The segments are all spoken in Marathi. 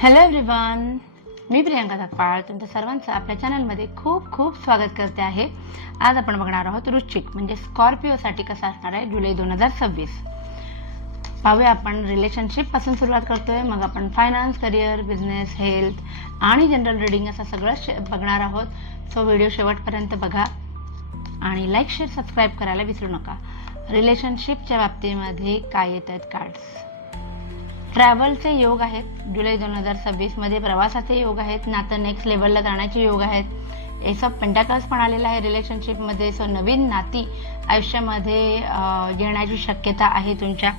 हॅलो एव्हरीवन, मी प्रियांका धाकपाळ तुमच्या सर्वांचं आपल्या चॅनलमध्ये खूप खूप स्वागत करते आहे. आज आपण बघणार आहोत वृश्चिक म्हणजे स्कॉर्पिओसाठी कसा असणार आहे जुलै 2026. पाहूया आपण रिलेशनशिपपासून सुरुवात करतोय, मग आपण फायनान्स, करिअर, बिझनेस, हेल्थ आणि जनरल रीडिंग असं सगळं बघणार आहोत. सो व्हिडिओ शेवटपर्यंत बघा आणि लाईक, शेअर, सबस्क्राईब करायला विसरू नका. रिलेशनशिपच्या बाबतीमध्ये काय येत आहेत कार्ड्स? ट्रॅव्हलचे योग आहेत जुलै 2026 मध्ये, प्रवासाचे योग आहेत, नातं नेक्स्ट लेवलला जाण्याचे योग आहेत. एस ऑफ पेंटाकल्स पण आलेला आहे रिलेशनशिपमध्ये. सो नवीन नाती आयुष्यामध्ये येण्याची शक्यता आहे तुमच्या.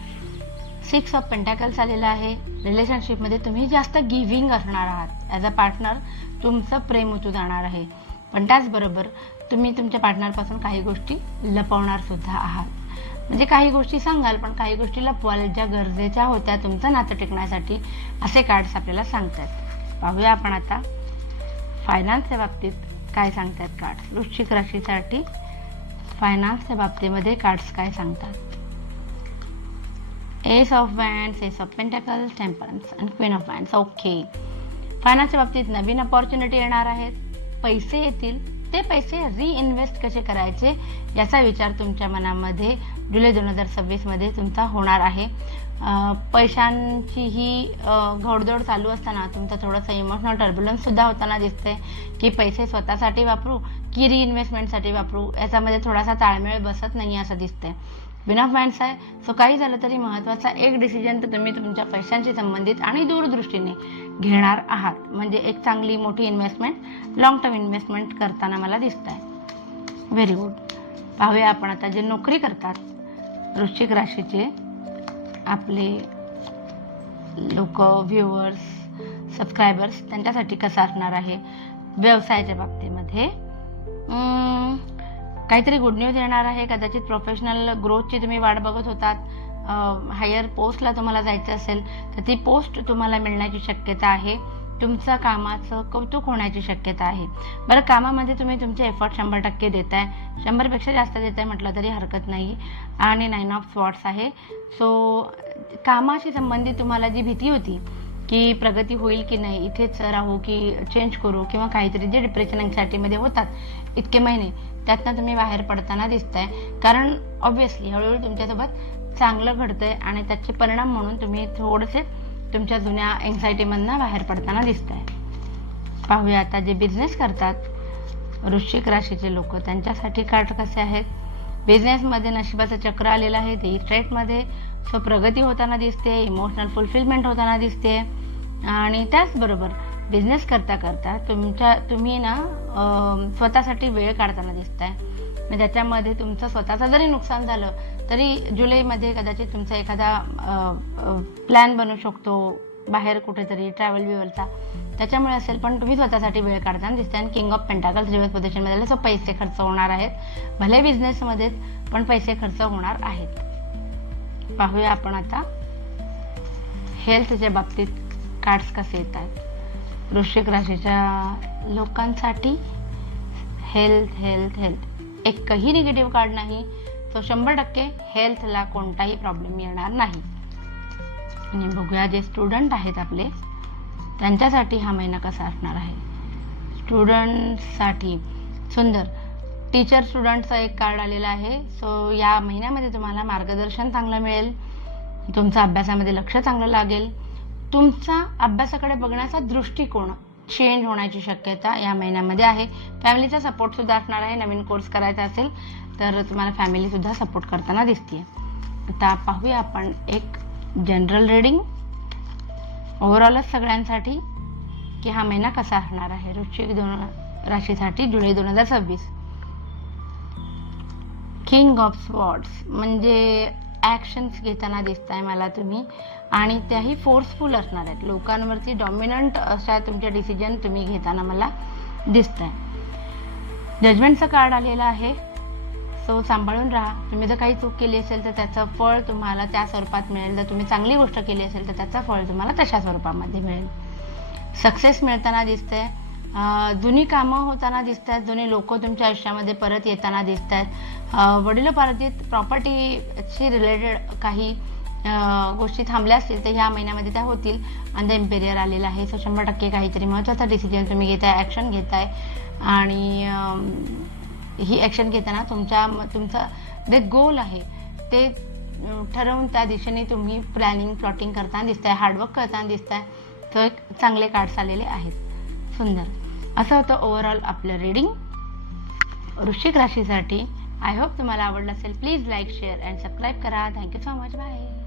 6 ऑफ पेंटाकल्स आलेला आहे. रिलेशनशिपमध्ये तुम्ही जास्त गिव्हिंग असणार आहात. ॲज अ पार्टनर तुमचं प्रेम उतू जाणार आहे, पण त्याचबरोबर तुम्ही तुमच्या पार्टनरपासून काही गोष्टी लपवणार सुद्धा आहात. म्हणजे काही गोष्टी सांगाल पण काही गोष्टी लपवाल ज्या गरजेच्या होत्या तुमचं नातं टिकण्यासाठी, असे कार्ड्स आपल्याला सांगतात. पाहूया आपण आता फायनान्सच्या बाबतीत काय सांगतात कार्ड्स. वृश्चिक राशीसाठी फायनान्सच्या बाबतीमध्ये कार्ड्स काय सांगतात? Ace of wands, ace of pentacles, temperance आणि क्वीन ऑफ वॅन्ड्स. ओके, फायनान्सच्या बाबतीत नवीन अपॉर्च्युनिटी येणार आहेत, पैसे येतील. ते पैसे रिइन्व्हेस्ट कसे करायचे याचा विचार तुमच्या मनामध्ये जुलै 2026 मध्ये तुमचा होणार आहे. पैशांची ही घोडदौड चालू असताना तुमचा थोडासा इमोशनल टर्ब्युलन्स सुद्धा होताना दिसतंय की पैसे स्वतःसाठी वापरू की रिइन्व्हेस्टमेंटसाठी वापरू, याच्यामध्ये थोडासा ताळमेळ बसत नाही असं दिसतंय. क्वीन ऑफ वॅन्ड्स आहे. सो काही झालं तरी महत्त्वाचा एक डिसिजन तर तुम्ही तुमच्या पैशांशी संबंधित आणि दूरदृष्टीने घेणार आहात. म्हणजे एक चांगली मोठी इन्व्हेस्टमेंट, लॉंग टर्म इन्व्हेस्टमेंट करताना मला दिसत आहे. Very good. पाहूया आपण आता जे नोकरी करतात वृश्चिक राशीचे आपले लोक, व्ह्युअर्स, सबस्क्रायबर्स, त्यांच्यासाठी कसं असणार आहे. व्यवसायाच्या बाबतीमध्ये काहीतरी गुड न्यूज येणार आहे. कदाचित प्रोफेशनल ग्रोथची तुम्ही वाट बघत होतात, हायर पोस्टला तुम्हाला जायचं असेल तर ती पोस्ट तुम्हाला मिळण्याची शक्यता आहे. तुमचं कामाचं कौतुक होण्याची शक्यता आहे. बरं, कामामध्ये तुम्ही तुमचे एफर्ट 100% देताय, 100पेक्षा जास्त देताय म्हटलं तरी हरकत नाही. आणि 9 ऑफ स्वॉर्ड्स आहे. सो कामाशी संबंधित तुम्हाला जी भीती होती की प्रगती होईल की नाही, इथेच राहू की चेंज करू किंवा काहीतरी, जे डिप्रेशन अँक्झायटीमध्ये होतात इतके महिने, त्यातनं तुम्ही बाहेर पडताना दिसताय. कारण ऑब्व्हियसली हळूहळू तुमच्यासोबत चांगलं घडतंय आणि त्याचे परिणाम म्हणून तुम्ही थोडेसे तुमच्या जुन्या अँक्झायटीमधनं बाहेर पडताना दिसताय. पाहूया आता जे बिझनेस करतात वृश्चिक राशीचे लोक, त्यांच्यासाठी कार्ड कसे आहेत. बिझनेसमध्ये नशिबाचं चक्र आलेलं आहे ते स्ट्रेटमध्ये. सो प्रगती होताना दिसते, इमोशनल फुलफिलमेंट होताना दिसते. आणि त्याचबरोबर बिझनेस करता करता तुम्ही ना स्वतःसाठी वेळ काढताना दिसताय. म्हणजे त्याच्यामध्ये तुमचं स्वतःचं जरी नुकसान झालं तरी जुलैमध्ये कदाचित तुमचा एखादा प्लॅन बनू शकतो बाहेर कुठेतरी ट्रॅव्हल बिवलचा, त्याच्यामुळे असेल, पण तुम्ही स्वतःसाठी वेळ काढताना दिसताय. आणि किंग ऑफ पेंटाकल्स रिव्हर्स पोझिशनमध्ये आले. सो पैसे खर्च होणार आहेत, भले बिझनेसमध्येच, पण पैसे खर्च होणार आहेत. पाहूया आपण आता हेल्थच्या बाबतीत कार्ड्स कसे येतात वृश्चिक राशीच्या लोकांसाठी. हेल्थ हेल्थ हेल्थ, एकही निगेटिव्ह कार्ड नाही. सो 100% हेल्थला कोणताही प्रॉब्लेम येणार नाही. आणि बघूया जे स्टुडंट आहेत आपले, त्यांच्यासाठी हा महिना कसा असणार आहे. स्टुडंटसाठी सुंदर टीचर स्टुडंटचा एक कार्ड आलेला आहे. सो या महिन्यामध्ये तुम्हाला मार्गदर्शन चांगलं मिळेल, तुमचं अभ्यासामध्ये लक्ष चांगलं लागेल, तुमचा अभ्यासाकडे बघण्याचा दृष्टिकोन चेंज होण्याची शक्यता या महिन्यामध्ये आहे. फॅमिलीचा सपोर्ट सुद्धा असणार आहे. नवीन कोर्स करायचा असेल तर तुम्हाला फॅमिली सुद्धा सपोर्ट करताना दिसते. आता पाहूया आपण एक जनरल रीडिंग ओव्हरऑलच सगळ्यांसाठी की हा महिना कसा असणार आहे वृश्चिक राशीसाठी जुलै 2026. किंग ऑफ स्वॉर्ड्स म्हणजे ॲक्शन्स घेताना दिसताय मला तुम्ही, आणि त्याही फोर्सफुल असणार आहेत. लोकांवरती डॉमिनंट अशा तुमच्या डिसिजन तुम्ही घेताना मला दिसत आहे. जजमेंटचं कार्ड आलेलं आहे. सो सांभाळून राहा. तुम्ही जर काही चूक केली असेल तर त्याचं फळ तुम्हाला त्या स्वरूपात मिळेल. जर तुम्ही चांगली गोष्ट केली असेल तर त्याचं फळ तुम्हाला तशा स्वरूपामध्ये मिळेल. सक्सेस मिळताना दिसतंय. जुनी कामं होताना दिसत आहेत. जुनी लोक तुमच्या आयुष्यामध्ये परत येताना दिसत आहेत. वडिलोपार्जित प्रॉपर्टीशी रिलेटेड काही गोष्टी थांबल्या असतील तर ह्या महिन्यामध्ये त्या होतील. आणि द एम्पेरियर आलेलं आहे. सो 100% काहीतरी महत्त्वाचा डिसिजन तुम्ही घेताय, ॲक्शन घेताय. आणि ही ॲक्शन घेताना तुमचं जे गोल आहे ते ठरवून त्या दिशेने तुम्ही प्लॅटिंग करताना दिसताय, हार्डवर्क करताना दिसताय. तर एक चांगले कार्ड्स आलेले आहेत. सुंदर असं होतं ओव्हरऑल आपलं रीडिंग वृश्चिक राशीसाठी. आय होप तुम्हाला आवडलं असेल. Please like, share and subscribe करा. Thank you so much. बाय.